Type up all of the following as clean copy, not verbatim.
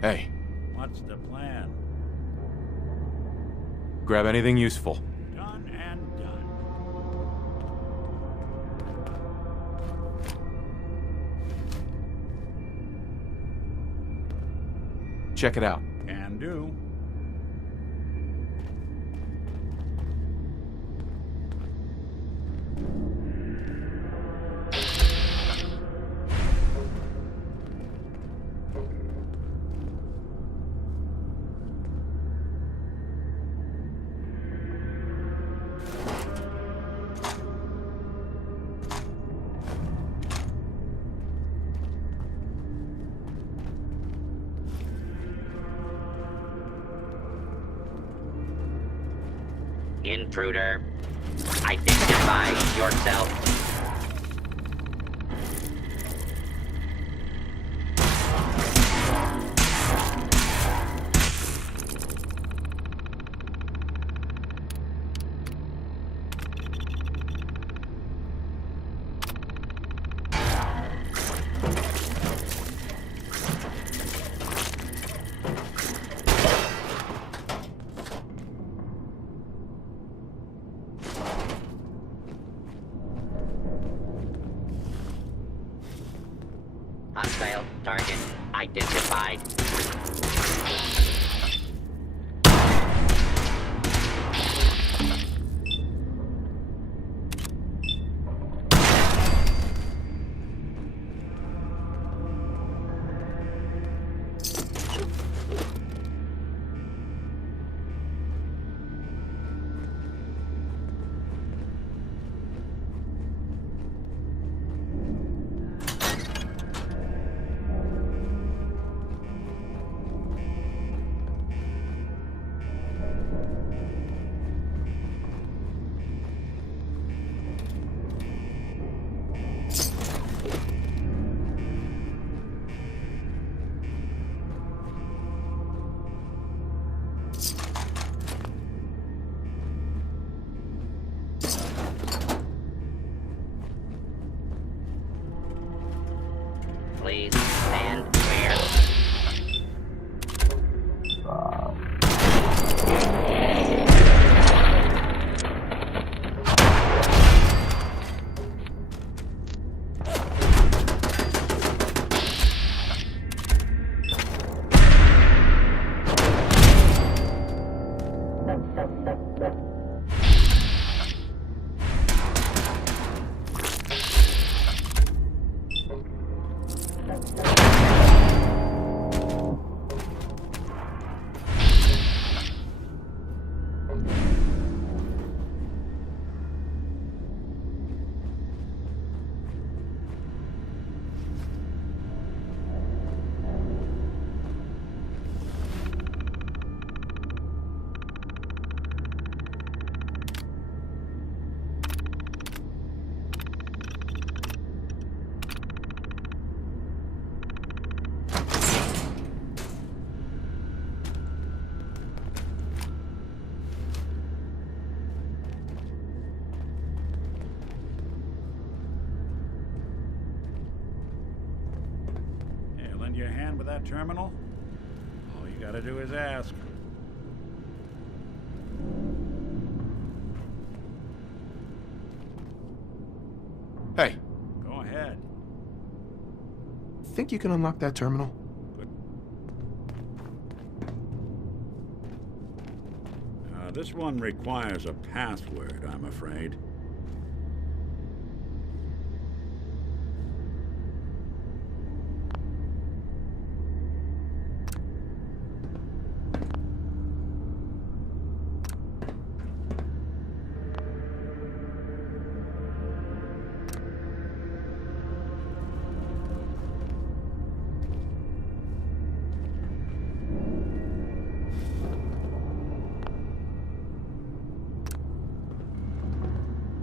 Hey, What's the plan? grab anything useful. Done and done. Check it out. Can do. Intruder, identify yourself. Hostile target identified. Please stand clear. Hey, lend you a hand with that terminal? All you gotta do is ask. Hey, Go ahead. think you can unlock that terminal? This one requires a password, I'm afraid.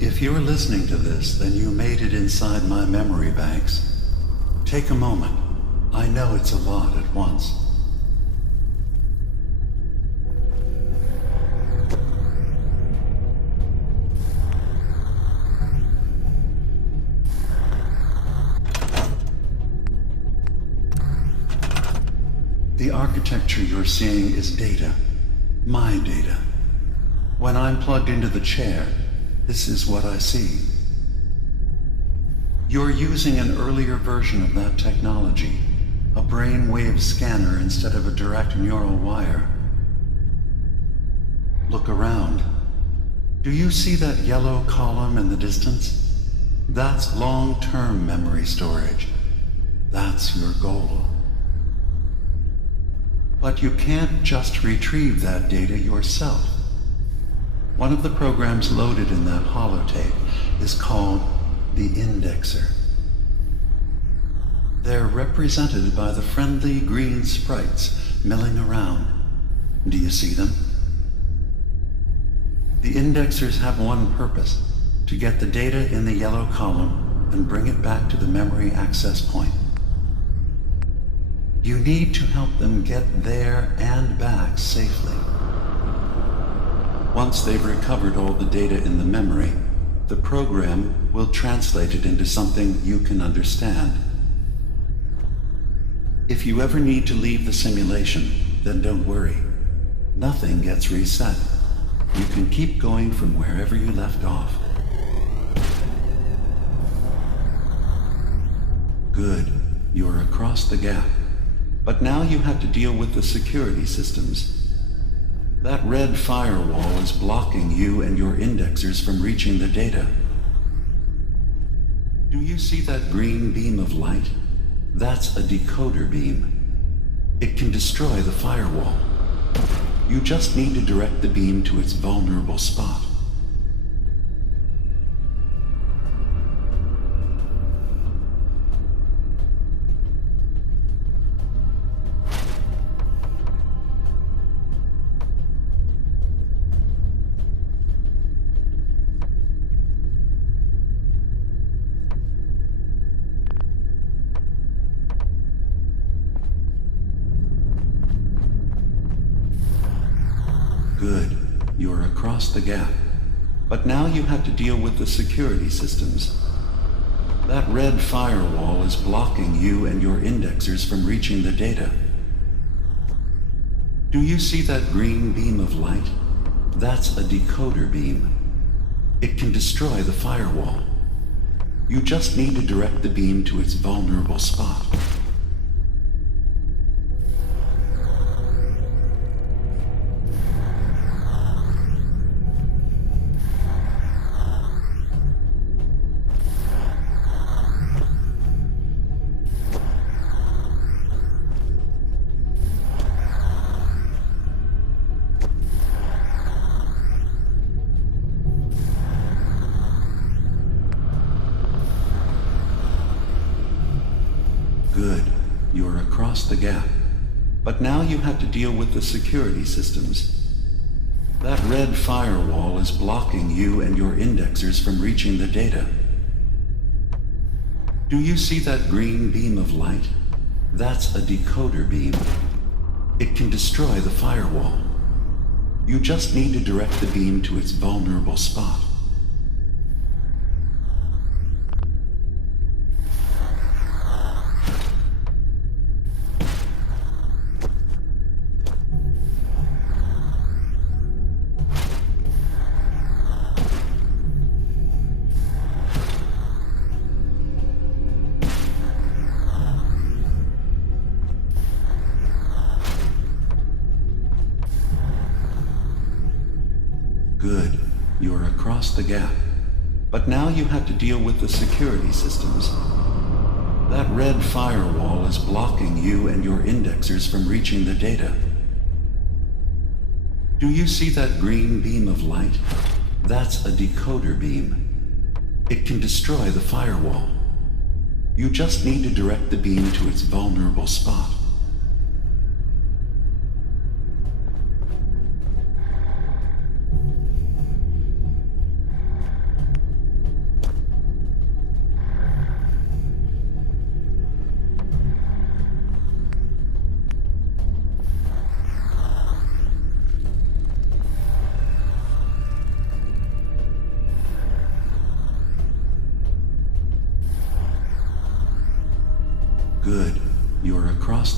If you're listening to this, then you made it inside my memory banks. Take a moment. I know it's a lot at once. The architecture you're seeing is data. My data. When I'm plugged into the chair, this is what I see. You're using an earlier version of that technology, a brainwave scanner instead of a direct neural wire. Look around. Do you see that yellow column in the distance? That's long-term memory storage. That's your goal. But you can't just retrieve that data yourself. One of the programs loaded in that holotape is called the Indexer. They're represented by the friendly green sprites milling around. Do you see them? The Indexers have one purpose: to get the data in the yellow column and bring it back to the memory access point. You need to help them get there and back safely. Once they've recovered all the data in the memory, the program will translate it into something you can understand. If you ever need to leave the simulation, then don't worry. Nothing gets reset. You can keep going from wherever you left off. Good. You're across the gap. But now you have to deal with the security systems. That red firewall is blocking you and your indexers from reaching the data. Do you see that green beam of light? That's a decoder beam. It can destroy the firewall. You just need to direct the beam to its vulnerable spot. Good. You're across the gap. But now you have to deal with the security systems. That red firewall is blocking you and your indexers from reaching the data. Do you see that green beam of light? That's a decoder beam. It can destroy the firewall. You just need to direct the beam to its vulnerable spot. Good. You're across the gap. But now you have to deal with the security systems. That red firewall is blocking you and your indexers from reaching the data. Do you see that green beam of light? That's a decoder beam. It can destroy the firewall. You just need to direct the beam to its vulnerable spot. Good. You're across the gap. But now you have to deal with the security systems. That red firewall is blocking you and your indexers from reaching the data. Do you see that green beam of light? That's a decoder beam. It can destroy the firewall. You just need to direct the beam to its vulnerable spot.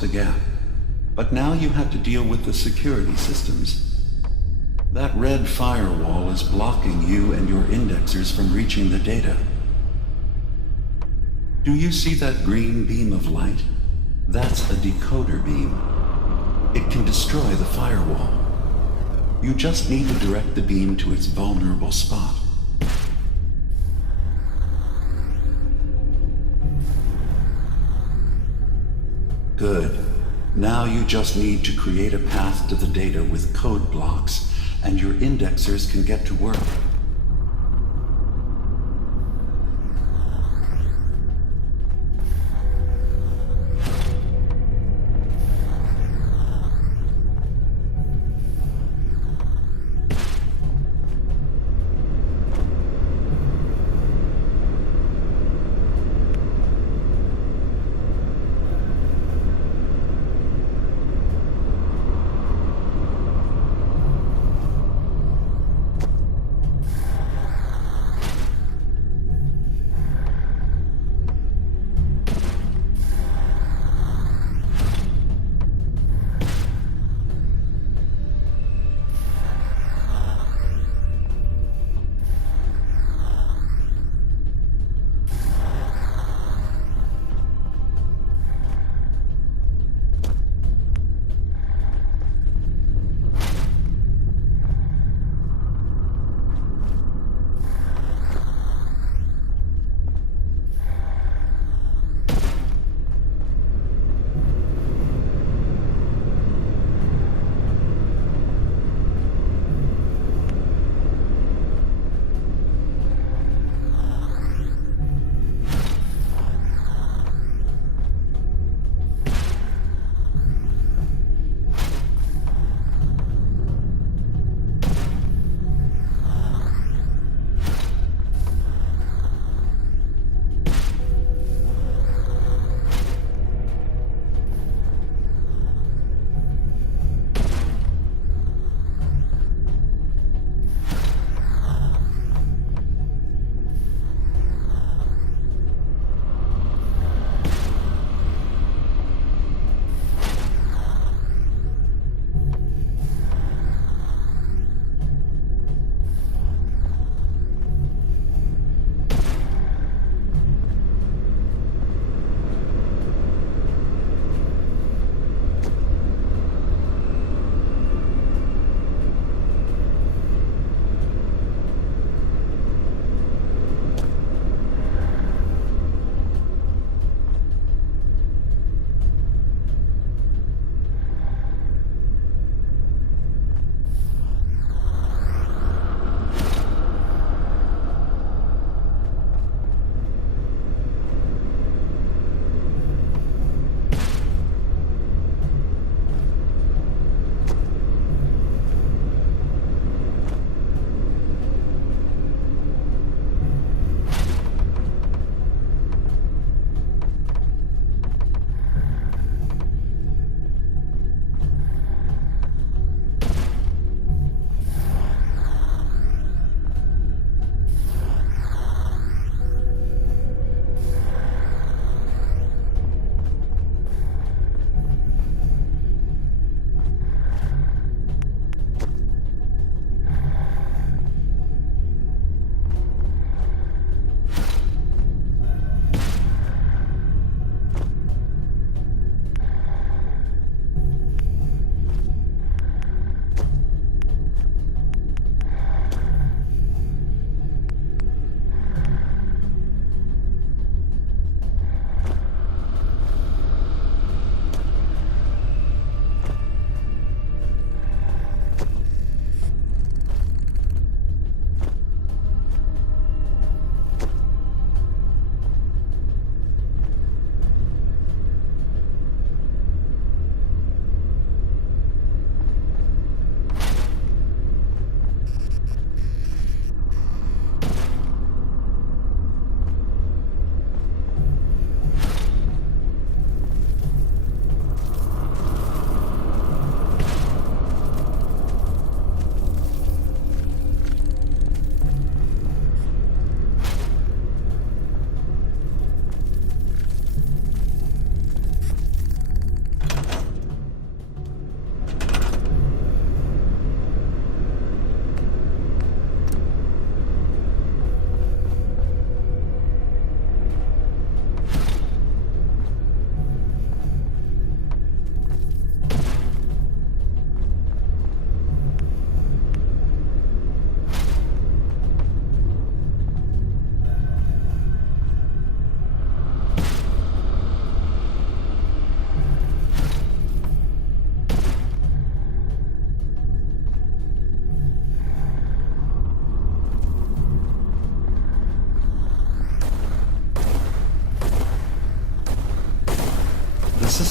the gap. But now you have to deal with the security systems. That red firewall is blocking you and your indexers from reaching the data. Do you see that green beam of light? That's a decoder beam. It can destroy the firewall. You just need to direct the beam to its vulnerable spot. Good. Now you just need to create a path to the data with code blocks, and your indexers can get to work.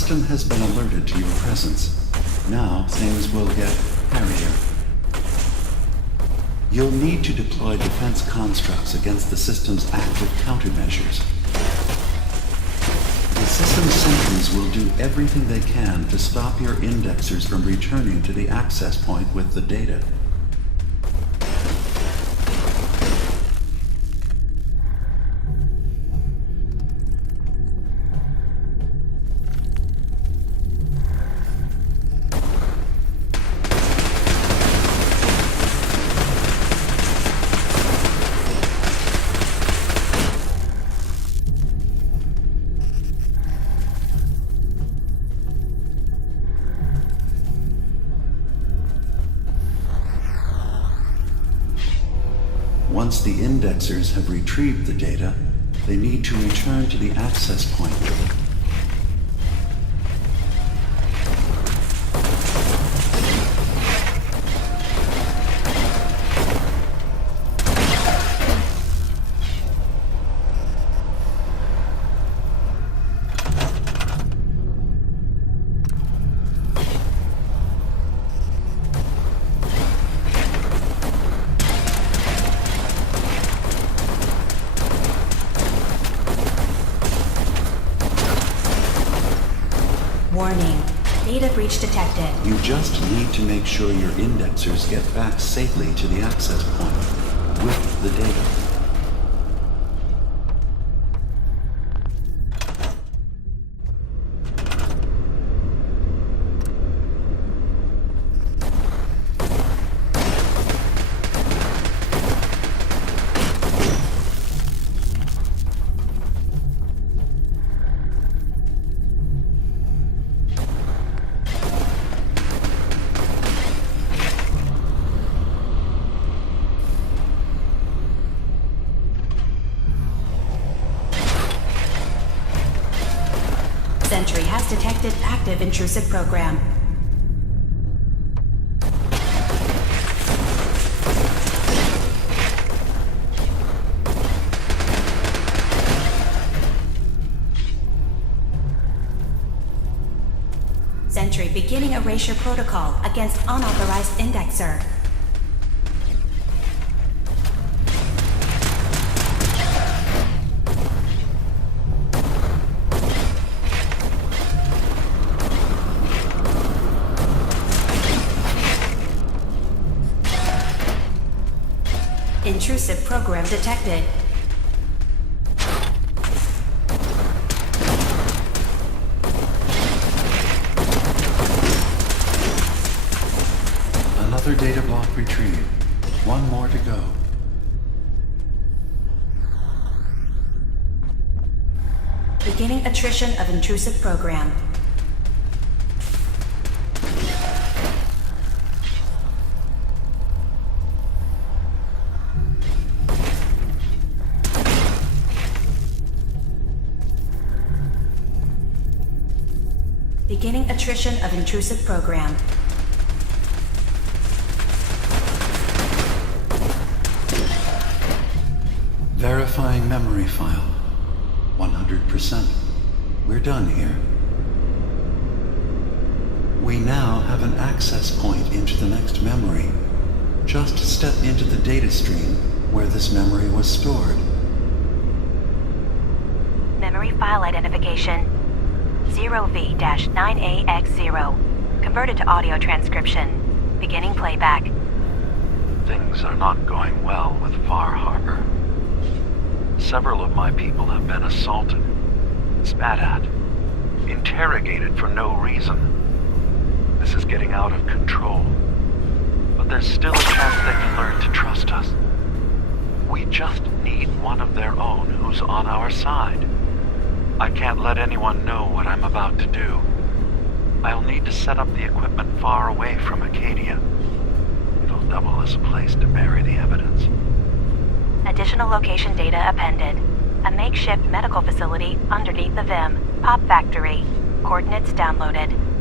system has been alerted to your presence. Now things will get hairier. You'll need to deploy defense constructs against the system's active countermeasures. The system's sentries will do everything they can to stop your indexers from returning to the access point with the data. Once the indexers have retrieved the data, they need to return to the access point with it. Warning. Data breach detected. You just need to make sure your indexers get back safely to the access point with the data. Sentry has detected active intrusive program. Sentry beginning erasure protocol against unauthorized indexer. Intrusive program detected. Another data block retrieved. One more to go. Beginning attrition of intrusive program. Beginning attrition of intrusive program. Verifying memory file. 100%. We're done here. We now have an access point into the next memory. Just step into the data stream where this memory was stored. Memory file identification 0V-9AX0. Converted to audio transcription. Beginning playback. Things are not going well with Far Harbor. Several of my people have been assaulted, spat at, interrogated for no reason. This is getting out of control. But there's still a chance they can learn to trust us. We just need one of their own who's on our side. I can't let anyone know what I'm about to do. I'll need to set up the equipment far away from Acadia. It'll double as a place to bury the evidence. Additional location data appended. A makeshift medical facility underneath the VIM. Pop factory. Coordinates downloaded.